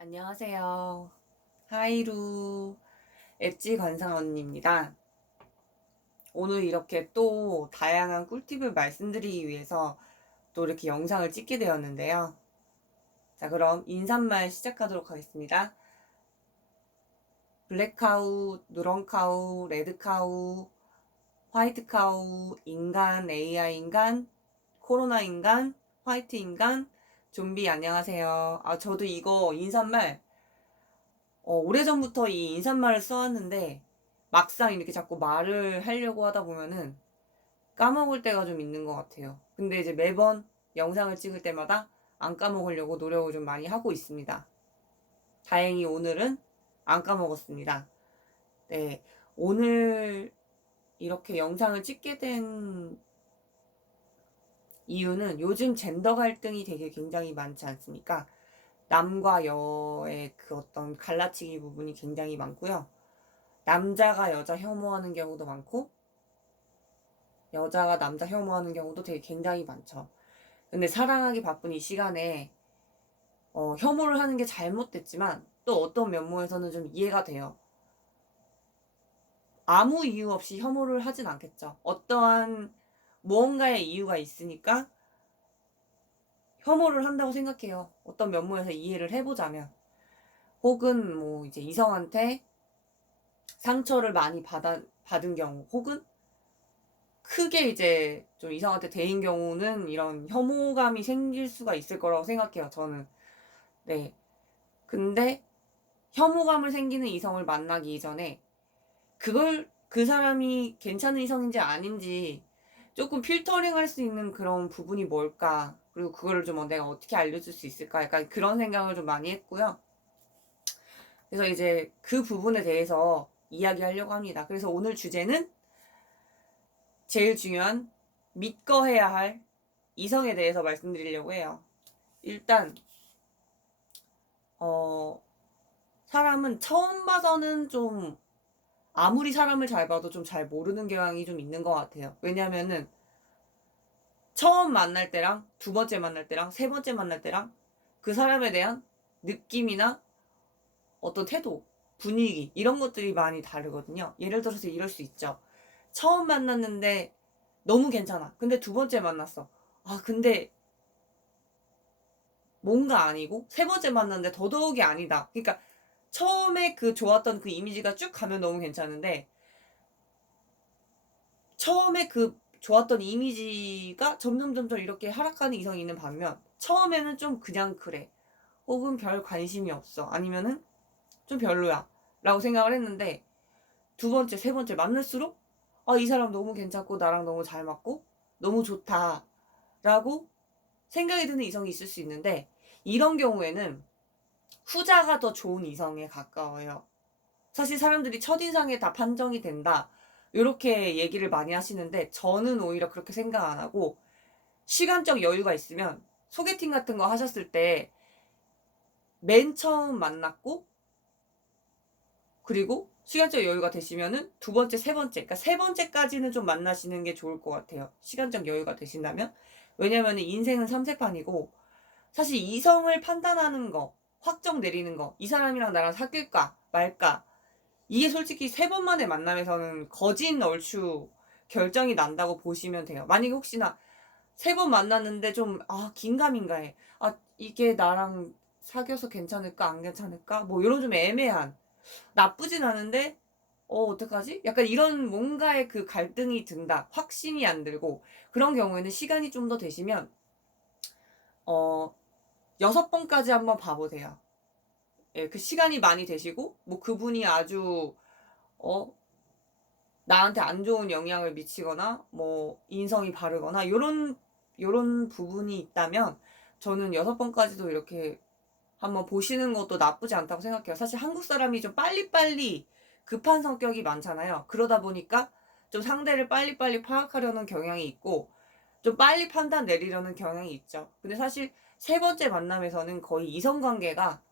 안녕하세요. 하이루 엣지 관상 언니입니다. 오늘 이렇게 또 다양한 꿀팁을 말씀드리기 위해서 또 이렇게 영상을 찍게 되었는데요. 자, 그럼 인사말 시작하도록 하겠습니다. 블랙카우, 누런카우, 레드카우, 화이트카우, 인간, AI 인간, 코로나 인간, 화이트 인간, 좀비 안녕하세요. 저도 이거 인사말 오래전부터 이 인사말을 써왔는데 막상 이렇게 자꾸 말을 하려고 하다 보면은 까먹을 때가 좀 있는 것 같아요. 근데 이제 매번 영상을 찍을 때마다 안 까먹으려고 노력을 좀 많이 하고 있습니다. 다행히 오늘은 안 까먹었습니다. 네, 오늘 이렇게 영상을 찍게 된 이유는 요즘 젠더 갈등이 되게 굉장히 많지 않습니까? 남과 여의 그 어떤 갈라치기 부분이 굉장히 많고요. 남자가 여자 혐오하는 경우도 많고 여자가 남자 혐오하는 경우도 되게 굉장히 많죠. 근데 사랑하기 바쁜 이 시간에 혐오를 하는 게 잘못됐지만 또 어떤 면모에서는 좀 이해가 돼요. 아무 이유 없이 혐오를 하진 않겠죠. 어떠한 무언가의 이유가 있으니까 혐오를 한다고 생각해요. 어떤 면모에서 이해를 해보자면. 혹은 뭐 이제 이성한테 상처를 많이 받은 경우, 혹은 크게 이제 좀 이성한테 대인 경우는 이런 혐오감이 생길 수가 있을 거라고 생각해요, 저는. 네. 근데 혐오감을 생기는 이성을 만나기 이전에 그걸 그 사람이 괜찮은 이성인지 아닌지 조금 필터링 할 수 있는 그런 부분이 뭘까? 그리고 그거를 좀 내가 어떻게 알려줄 수 있을까? 약간 그런 생각을 좀 많이 했고요. 그래서 이제 그 부분에 대해서 이야기하려고 합니다. 그래서 오늘 주제는 제일 중요한 믿고 해야 할 이성에 대해서 말씀드리려고 해요. 일단 어 사람은 처음 봐서는 좀 아무리 사람을 잘 봐도 좀 잘 모르는 경향이 좀 있는 것 같아요. 왜냐면은 처음 만날 때랑 두 번째 만날 때랑 세 번째 만날 때랑 그 사람에 대한 느낌이나 어떤 태도, 분위기 이런 것들이 많이 다르거든요. 예를 들어서 이럴 수 있죠. 처음 만났는데 너무 괜찮아. 근데 두 번째 만났어. 근데 뭔가 아니고 세 번째 만났는데 더더욱이 아니다. 그러니까 처음에 그 좋았던 그 이미지가 쭉 가면 너무 괜찮은데 처음에 그 좋았던 이미지가 점점 이렇게 하락하는 이성이 있는 반면 처음에는 좀 그냥 그래. 혹은 별 관심이 없어. 아니면은 좀 별로야. 라고 생각을 했는데 두 번째, 세 번째 만날수록 이 사람 너무 괜찮고 나랑 너무 잘 맞고 너무 좋다. 라고 생각이 드는 이성이 있을 수 있는데 이런 경우에는 후자가 더 좋은 이성에 가까워요. 사실 사람들이 첫인상에 다 판정이 된다. 이렇게 얘기를 많이 하시는데 저는 오히려 그렇게 생각 안 하고 시간적 여유가 있으면 소개팅 같은 거 하셨을 때 맨 처음 만났고 그리고 시간적 여유가 되시면은 두 번째, 세 번째, 그러니까 세 번째까지는 좀 만나시는 게 좋을 것 같아요. 시간적 여유가 되신다면. 왜냐면은 인생은 삼세판이고 사실 이성을 판단하는 거, 확정 내리는 거, 이 사람이랑 나랑 사귈까 말까 이게 솔직히 세 번 만에 만남에서는 거진 얼추 결정이 난다고 보시면 돼요. 만약에 혹시나 세 번 만났는데 좀, 긴가민가해. 이게 나랑 사귀어서 괜찮을까, 안 괜찮을까? 뭐, 이런 좀 애매한. 나쁘진 않은데, 어떡하지? 약간 이런 뭔가의 그 갈등이 든다. 확신이 안 들고. 그런 경우에는 시간이 좀 더 되시면, 어, 여섯 번까지 한번 봐보세요. 예, 그 시간이 많이 되시고, 뭐 그분이 아주, 어, 나한테 안 좋은 영향을 미치거나 뭐 인성이 바르거나 요런 부분이 있다면 저는 여섯 번까지도 이렇게 한번 보시는 것도 나쁘지 않다고 생각해요. 사실 한국 사람이 좀 빨리빨리 급한 성격이 많잖아요. 그러다 보니까 좀 상대를 빨리빨리 파악하려는 경향이 있고 좀 빨리 판단 내리려는 경향이 있죠. 근데 사실 세 번째 만남에서는 거의 이성관계가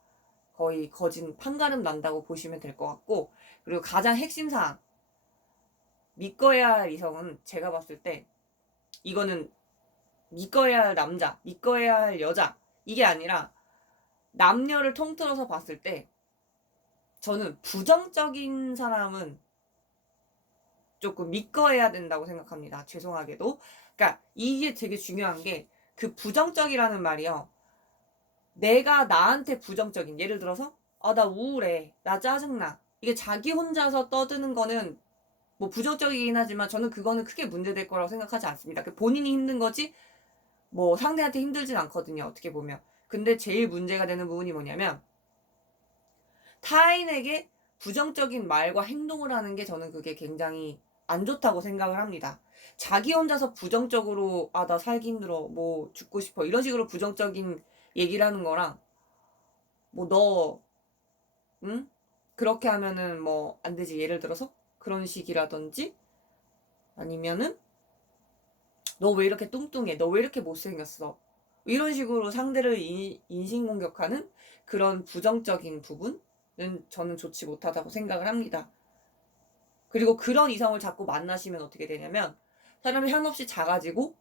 거의 거진 판가름 난다고 보시면 될 것 같고 그리고 가장 핵심 사항 믿어야 할 이성은 제가 봤을 때 이거는 믿어야 할 남자, 믿어야 할 여자 이게 아니라 남녀를 통틀어서 봤을 때 저는 부정적인 사람은 조금 믿거해야 된다고 생각합니다. 죄송하게도. 그러니까 이게 되게 중요한 게 그 부정적이라는 말이요. 내가 나한테 부정적인, 예를 들어서 나 우울해, 나 짜증나, 이게 자기 혼자서 떠드는 거는 뭐 부정적이긴 하지만 저는 그거는 크게 문제될 거라고 생각하지 않습니다. 본인이 힘든 거지 뭐 상대한테 힘들진 않거든요. 어떻게 보면. 근데 제일 문제가 되는 부분이 뭐냐면 타인에게 부정적인 말과 행동을 하는 게 저는 그게 굉장히 안 좋다고 생각을 합니다. 자기 혼자서 부정적으로 나 살기 힘들어, 뭐 죽고 싶어, 이런 식으로 부정적인 얘기를 하는 거랑 뭐 너 응? 그렇게 하면은 뭐 안 되지, 예를 들어서 그런 식이라든지 아니면은 너 왜 이렇게 뚱뚱해, 너 왜 이렇게 못생겼어, 이런 식으로 상대를 인신공격하는 그런 부정적인 부분은 저는 좋지 못하다고 생각을 합니다. 그리고 그런 이성을 자꾸 만나시면 어떻게 되냐면 사람이 한없이 작아지고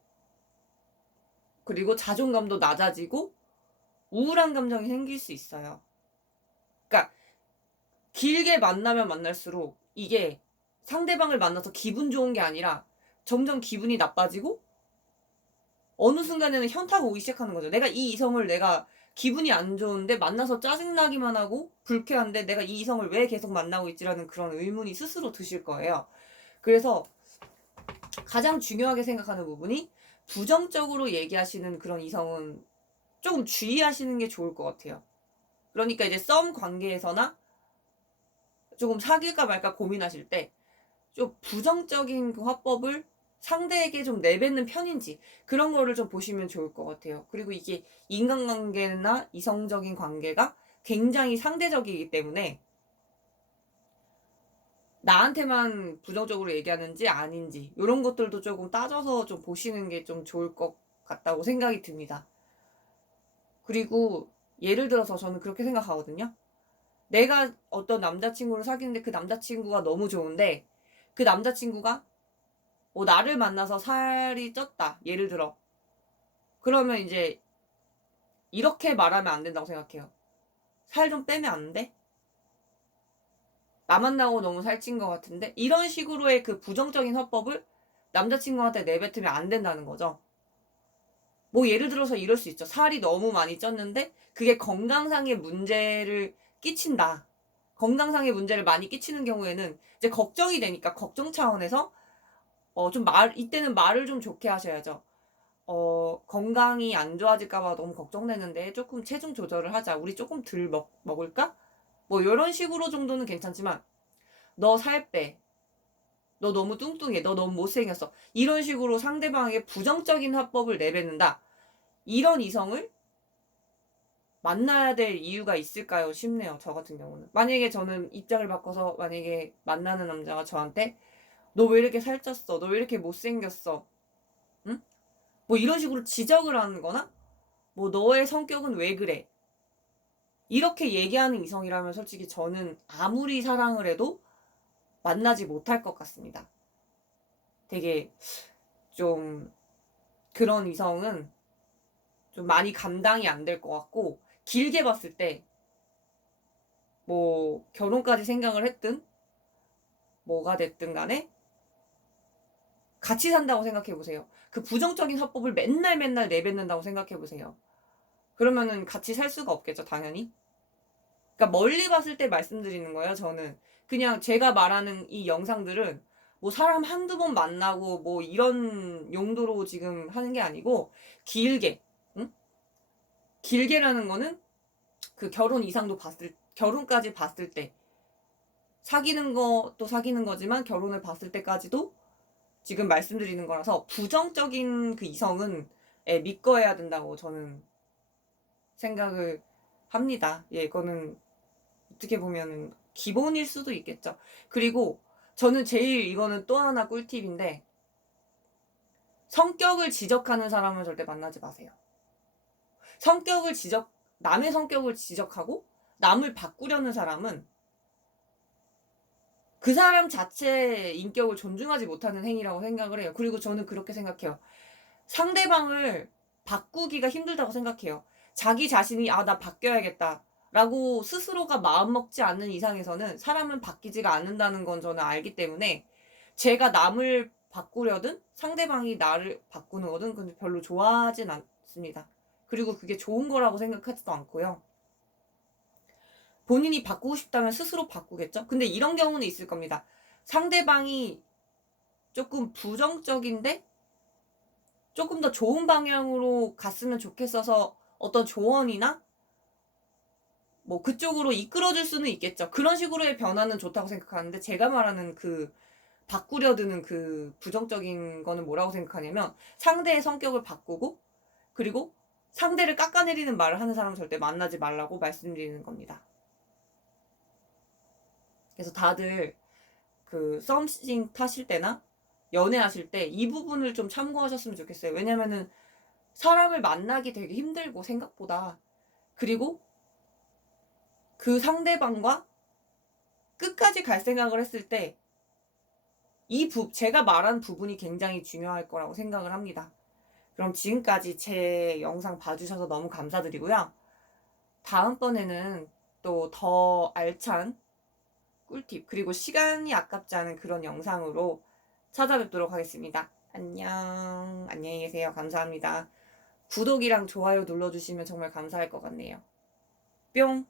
그리고 자존감도 낮아지고 우울한 감정이 생길 수 있어요. 그러니까 길게 만나면 만날수록 이게 상대방을 만나서 기분 좋은 게 아니라 점점 기분이 나빠지고 어느 순간에는 현타가 오기 시작하는 거죠. 내가 이 이성을 내가 기분이 안 좋은데 만나서 짜증나기만 하고 불쾌한데 내가 이 이성을 왜 계속 만나고 있지라는 그런 의문이 스스로 드실 거예요. 그래서 가장 중요하게 생각하는 부분이 부정적으로 얘기하시는 그런 이성은 조금 주의하시는 게 좋을 것 같아요. 그러니까 이제 썸 관계에서나 조금 사귈까 말까 고민하실 때 좀 부정적인 그 화법을 상대에게 좀 내뱉는 편인지 그런 거를 좀 보시면 좋을 것 같아요. 그리고 이게 인간관계나 이성적인 관계가 굉장히 상대적이기 때문에 나한테만 부정적으로 얘기하는지 아닌지 이런 것들도 조금 따져서 좀 보시는 게 좀 좋을 것 같다고 생각이 듭니다. 그리고 예를 들어서 저는 그렇게 생각하거든요. 내가 어떤 남자친구를 사귀는데 그 남자친구가 너무 좋은데 그 남자친구가 나를 만나서 살이 쪘다, 예를 들어. 그러면 이제 이렇게 말하면 안 된다고 생각해요. 살 좀 빼면 안 돼? 나 만나고 너무 살찐 것 같은데? 이런 식으로의 그 부정적인 화법을 남자친구한테 내뱉으면 안 된다는 거죠. 뭐 예를 들어서 이럴 수 있죠. 살이 너무 많이 쪘는데 그게 건강상의 문제를 끼친다. 건강상의 문제를 많이 끼치는 경우에는 이제 걱정이 되니까 걱정 차원에서 이때는 말을 좀 좋게 하셔야죠. 건강이 안 좋아질까봐 너무 걱정되는데 조금 체중 조절을 하자. 우리 조금 덜 먹을까? 뭐 이런 식으로 정도는 괜찮지만 너 살 빼. 너 너무 뚱뚱해. 너 너무 못생겼어. 이런 식으로 상대방에게 부정적인 화법을 내뱉는다. 이런 이성을 만나야 될 이유가 있을까요? 싶네요. 저 같은 경우는. 만약에 저는 입장을 바꿔서 만약에 만나는 남자가 저한테 너 왜 이렇게 살쪘어? 너 왜 이렇게 못생겼어? 응? 뭐 이런 식으로 지적을 하는 거나 뭐 너의 성격은 왜 그래? 이렇게 얘기하는 이성이라면 솔직히 저는 아무리 사랑을 해도 만나지 못할 것 같습니다. 되게 좀 그런 이성은 좀 많이 감당이 안 될 것 같고 길게 봤을 때 뭐 결혼까지 생각을 했든 뭐가 됐든 간에 같이 산다고 생각해 보세요. 그 부정적인 화법을 맨날 맨날 내뱉는다고 생각해 보세요. 그러면은 같이 살 수가 없겠죠, 당연히. 그러니까 멀리 봤을 때 말씀드리는 거예요, 저는. 그냥 제가 말하는 이 영상들은 뭐 사람 한두 번 만나고 뭐 이런 용도로 지금 하는 게 아니고 길게, 응? 길게라는 거는 그 결혼까지 봤을 때 사귀는 것도 사귀는 거지만 결혼을 봤을 때까지도 지금 말씀드리는 거라서 부정적인 그 이성은 믿거해야 된다고 저는 생각을 합니다. 예, 이거는 어떻게 보면은 기본일 수도 있겠죠. 그리고 저는 제일 이거는 또 하나 꿀팁인데 성격을 지적하는 사람을 절대 만나지 마세요. 남의 성격을 지적하고 남을 바꾸려는 사람은 그 사람 자체의 인격을 존중하지 못하는 행위라고 생각을 해요. 그리고 저는 그렇게 생각해요. 상대방을 바꾸기가 힘들다고 생각해요. 자기 자신이 나 바뀌어야겠다 라고 스스로가 마음먹지 않는 이상에서는 사람은 바뀌지가 않는다는 건 저는 알기 때문에, 제가 남을 바꾸려든 상대방이 나를 바꾸는 거든 근데 별로 좋아하진 않습니다. 그리고 그게 좋은 거라고 생각하지도 않고요. 본인이 바꾸고 싶다면 스스로 바꾸겠죠? 근데 이런 경우는 있을 겁니다. 상대방이 조금 부정적인데 조금 더 좋은 방향으로 갔으면 좋겠어서 어떤 조언이나 뭐 그쪽으로 이끌어줄 수는 있겠죠. 그런 식으로의 변화는 좋다고 생각하는데, 제가 말하는 그 바꾸려 드는 그 부정적인 거는 뭐라고 생각하냐면, 상대의 성격을 바꾸고 그리고 상대를 깎아내리는 말을 하는 사람은 절대 만나지 말라고 말씀드리는 겁니다. 그래서 다들 그 썸씽 타실 때나 연애하실 때 이 부분을 좀 참고하셨으면 좋겠어요. 왜냐면은 사람을 만나기 되게 힘들고 생각보다, 그리고 그 상대방과 끝까지 갈 생각을 했을 때 제가 말한 부분이 굉장히 중요할 거라고 생각을 합니다. 그럼 지금까지 제 영상 봐주셔서 너무 감사드리고요. 다음번에는 또 더 알찬 꿀팁, 그리고 시간이 아깝지 않은 그런 영상으로 찾아뵙도록 하겠습니다. 안녕. 안녕히 계세요. 감사합니다. 구독이랑 좋아요 눌러주시면 정말 감사할 것 같네요. 뿅.